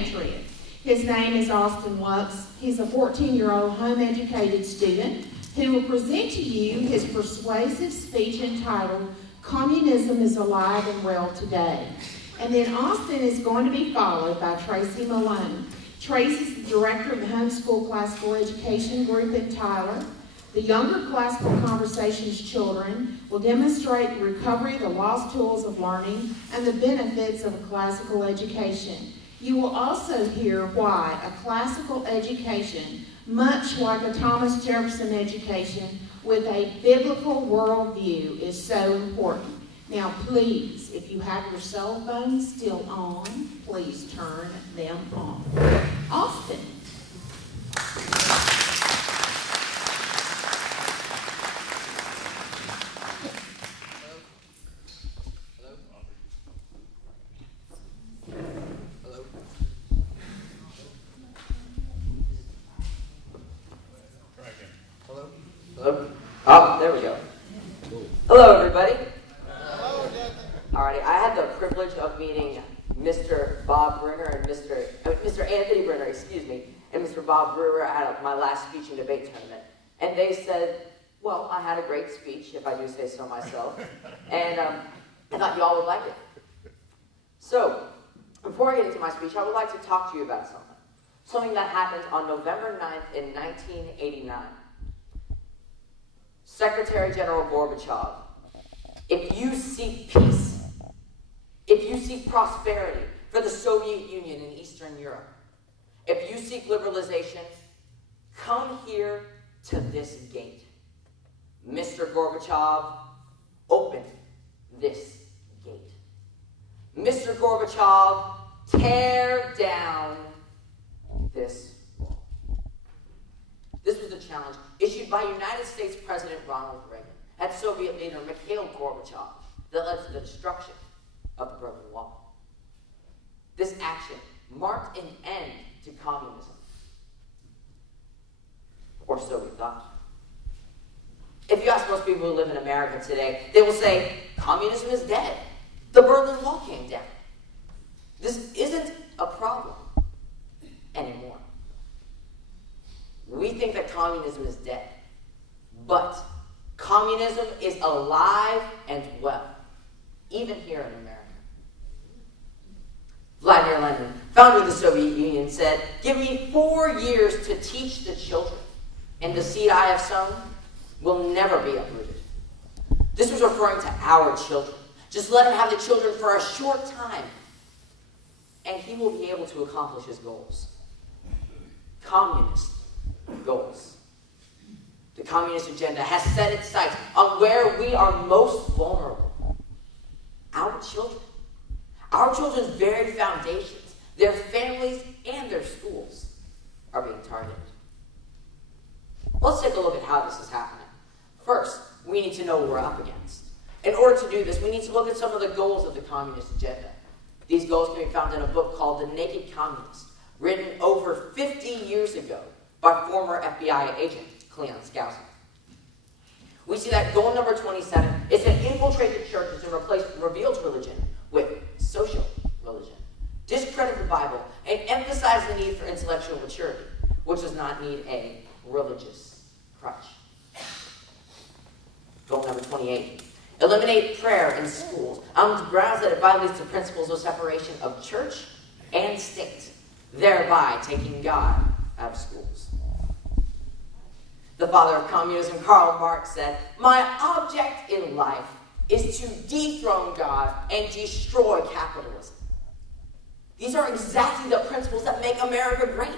patriot. His name is Austin Lux. He's a 14-year-old home-educated student who will present to you his persuasive speech entitled, Communism is Alive and Well Today. And then Austin is going to be followed by Tracy Malone. Tracy's the director of the Homeschool Classical Education Group in Tyler. The younger Classical Conversations children will demonstrate the recovery of the lost tools of learning and the benefits of a classical education. You will also hear why a classical education, much like a Thomas Jefferson education with a biblical worldview, is so important. Now, please, if you have your cell phones still on, please turn them on. Austin. Hello? Oh, there we go. Hello, everybody. Alrighty, I had the privilege of meeting Mr. Bob Brenner and Mr. Anthony Brenner, and Mr. Bob Brewer at my last speech and debate tournament. And they said, well, I had a great speech, if I do say so myself, and I thought you all would like it. So, before I get into my speech, I would like to talk to you about something that happened on November 9th in 1989. Secretary General Gorbachev, if you seek peace, if you seek prosperity for the Soviet Union and Eastern Europe, if you seek liberalization, come here to this gate. Mr. Gorbachev, open this gate. Mr. Gorbachev, tear down this wall. This was the challenge issued by United States President Ronald Reagan and Soviet leader Mikhail Gorbachev that led to the destruction of the Berlin Wall. This action marked an end to communism, or so we thought. If you ask most people who live in America today, they will say, communism is dead. The Berlin Wall came down. This isn't a problem anymore. We think that communism is dead, but communism is alive and well, even here in America. Vladimir Lenin, founder of the Soviet Union, said, give me 4 years to teach the children, and the seed I have sown will never be uprooted. This was referring to our children. Just let him have the children for a short time, and he will be able to accomplish his goals. Communist goals. The communist agenda has set its sights on where we are most vulnerable. Our children. Our children's very foundations, their families, and their schools are being targeted. Let's take a look at how this is happening. First, we need to know what we're up against. In order to do this, we need to look at some of the goals of the communist agenda. These goals can be found in a book called The Naked Communist, written over 50 years ago by former FBI agent Cleon Skousen. We see that goal number 27 is to infiltrate the churches and replace revealed religion with social religion, discredit the Bible, and emphasize the need for intellectual maturity, which does not need a religious crutch. Goal number 28. Eliminate prayer in schools on the grounds that it violates the principles of separation of church and state, thereby taking God out of schools. The father of communism, Karl Marx, said, my object in life is to dethrone God and destroy capitalism. These are exactly the principles that make America great.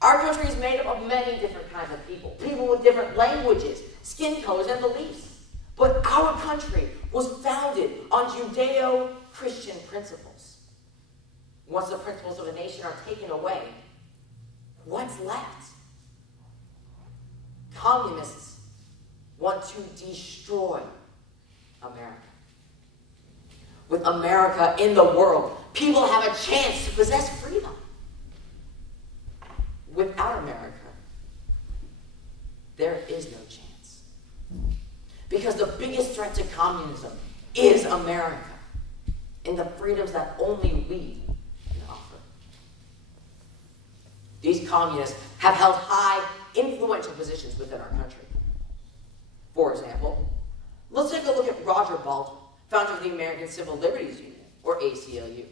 Our country is made up of many different kinds of people, people with different languages, skin colors, and beliefs. But our country was founded on Judeo-Christian principles. Once the principles of a nation are taken away, what's left? Communists want to destroy America. With America in the world, people have a chance to possess freedom. Without America, there is no chance. Because the biggest threat to communism is America and the freedoms that only we can offer. These communists have held high, influential positions within our country. For example, let's take a look at Roger Baldwin, founder of the American Civil Liberties Union, or ACLU.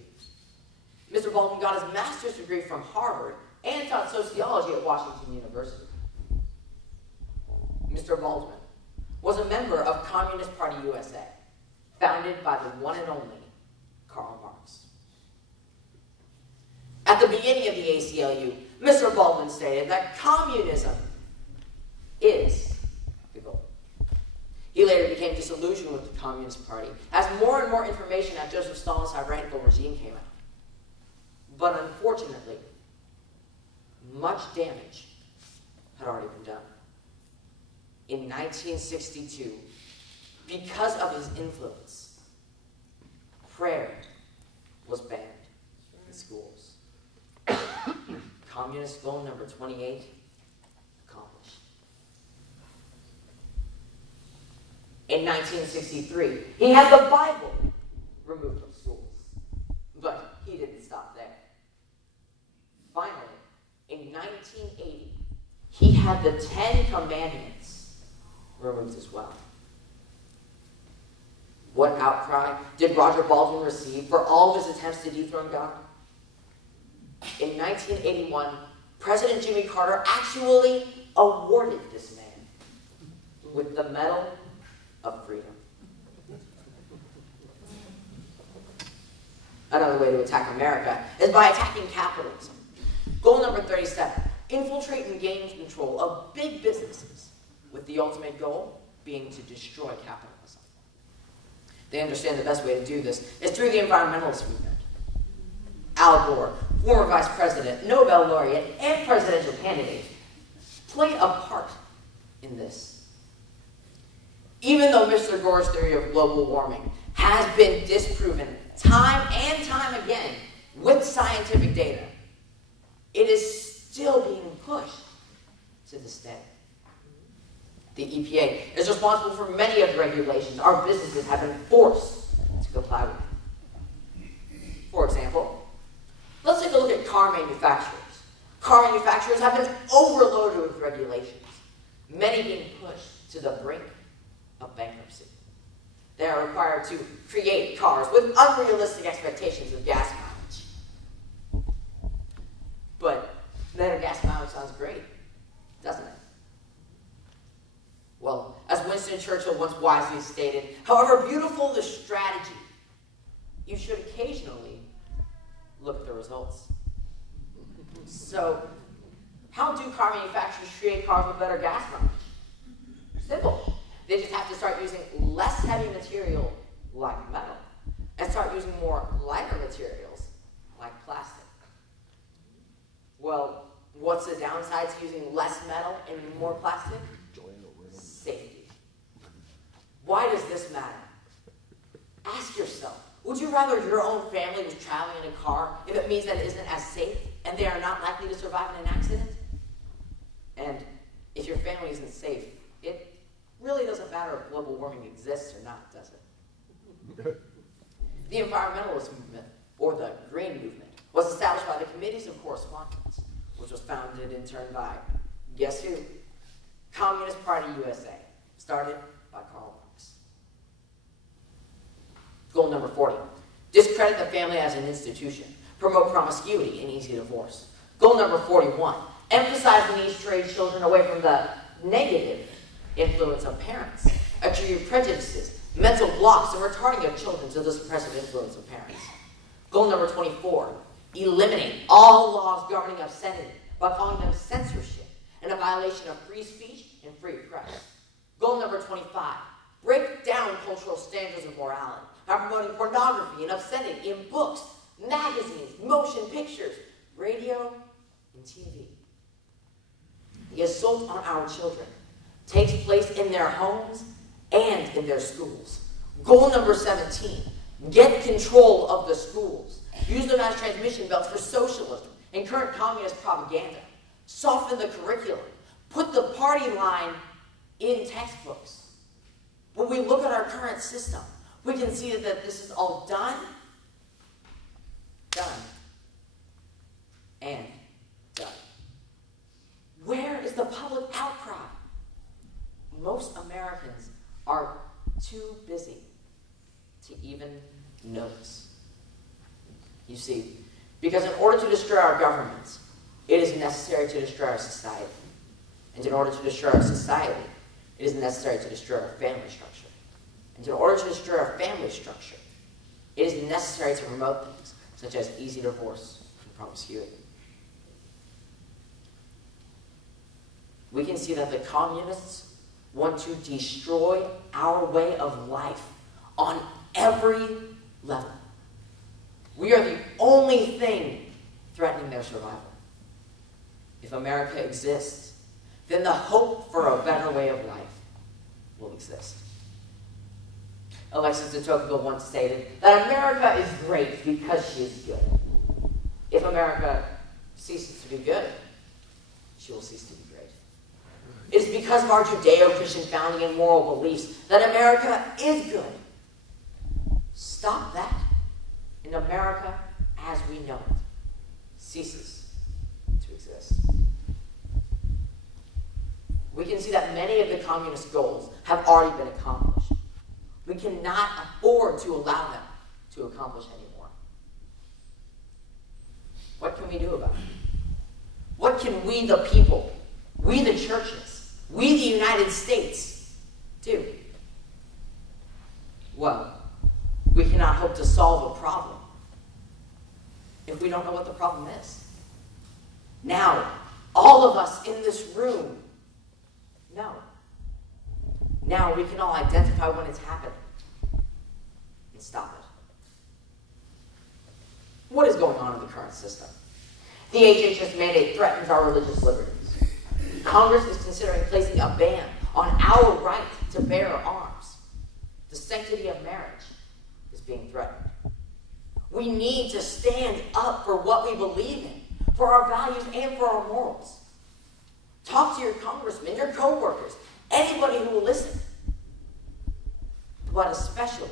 Mr. Baldwin got his master's degree from Harvard and taught sociology at Washington University. Mr. Baldwin was a member of Communist Party USA, founded by the one and only Karl Marx. At the beginning of the ACLU, Mr. Baldwin stated that communism is the goal. He later became disillusioned with the Communist Party as more and more information on Joseph Stalin's tyrannical regime came out. But unfortunately, much damage had already been done. In 1962, because of his influence, prayer was banned in schools. Communist goal number 28 accomplished. In 1963, he had the Bible removed from schools, but he didn't stop there. Finally, in 1980, he had the 10 Commandments removed as well. What outcry did Roger Baldwin receive for all of his attempts to dethrone God? In 1981, President Jimmy Carter actually awarded this man with the Medal of Freedom. Another way to attack America is by attacking capitalism. Goal number 37, infiltrate and gain control of big businesses, with the ultimate goal being to destroy capitalism. They understand the best way to do this is through the environmentalist movement. Al Gore, former vice president, Nobel laureate, and presidential candidate, played a part in this. Even though Mr. Gore's theory of global warming has been disproven time and time again with scientific data, it is still being pushed to this day. The EPA is responsible for many of the regulations our businesses have been forced to comply with. For example, let's take a look at car manufacturers. Car manufacturers have been overloaded with regulations, many being pushed to the brink of bankruptcy. They are required to create cars with unrealistic expectations of gas mileage. But better gas mileage sounds great, doesn't it? Well, as Winston Churchill once wisely stated, however beautiful the strategy, you should occasionally look at the results. So, how do car manufacturers create cars with better gas mileage? Simple. They just have to start using less heavy material like metal and start using more lighter materials like plastic. Well, what's the downside to using less metal and more plastic? Safety. Why does this matter? Ask yourself, would you rather your own family was traveling in a car if it means that it isn't as safe and they are not likely to survive in an accident? And if your family isn't safe, it really doesn't matter if global warming exists or not, does it? The environmentalist movement, or the Green Movement, was established by the Committees of Correspondence, which was founded in turn by, guess who? Communist Party USA, started by Karl Marx. Goal number 40, discredit the family as an institution, promote promiscuity and easy divorce. Goal number 41, emphasize the need to trade children away from the negative influence of parents, attribute prejudices, mental blocks, and retarding of children to the suppressive influence of parents. Goal number 24, eliminate all laws governing obscenity by calling them censorship and a violation of free speech and free press. Goal number 25, break down cultural standards of morality by promoting pornography and obscenity in books, magazines, motion pictures, radio, and TV. The assault on our children takes place in their homes and in their schools. Goal number 17, get control of the schools. Use them as transmission belts for socialism and current communist propaganda. Soften the curriculum. Put the party line in textbooks. When we look at our current system, we can see that this is all done, and done. the public outcry. Most Americans are too busy to even notice. You see, because in order to destroy our governments, it is necessary to destroy our society. And in order to destroy our society, it is necessary to destroy our family structure. And in order to destroy our family structure, it is necessary to promote things such as easy divorce and promiscuity. We can see that the communists want to destroy our way of life on every level. We are the only thing threatening their survival. If America exists, then the hope for a better way of life will exist. Alexis de Tocqueville once stated that America is great because she is good. If America ceases to be good, she will cease to be great. It is because of our Judeo-Christian founding and moral beliefs that America is good. Stop that, and America, as we know it, ceases to exist. We can see that many of the communist goals have already been accomplished. We cannot afford to allow them to accomplish any more. What can we do about it? What can we, the people, we, the churches, we, the United States, do? Well, we cannot hope to solve a problem if we don't know what the problem is. Now, all of us in this room know. Now we can all identify when it's happening and stop it. What is going on in the current system? The HHS mandate threatens our religious liberties. Congress is considering placing a ban on our right to bear arms. The sanctity of marriage is being threatened. We need to stand up for what we believe in, for our values and for our morals. Talk to your congressman, your co-workers, anybody who will listen. But especially,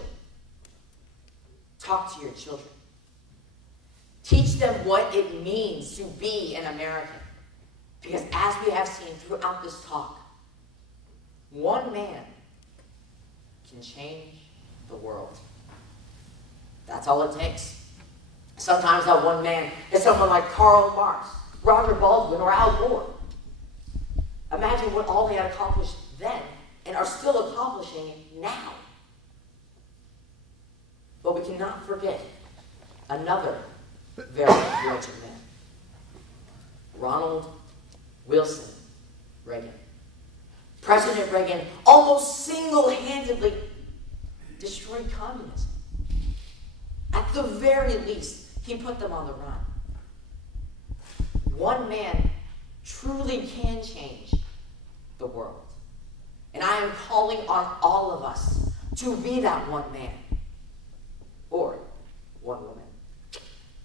talk to your children. Teach them what it means to be an American. Because as we have seen throughout this talk, one man can change the world. That's all it takes. Sometimes that one man is someone like Karl Marx, Roger Baldwin, or Al Gore. Imagine what all they had accomplished then and are still accomplishing now. But we cannot forget another very influential man, Ronald Wilson Reagan. President Reagan almost single-handedly destroyed communism. At the very least, he put them on the run. One man truly can change the world. And I am calling on all of us to be that one man or one woman.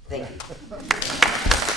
Thank you.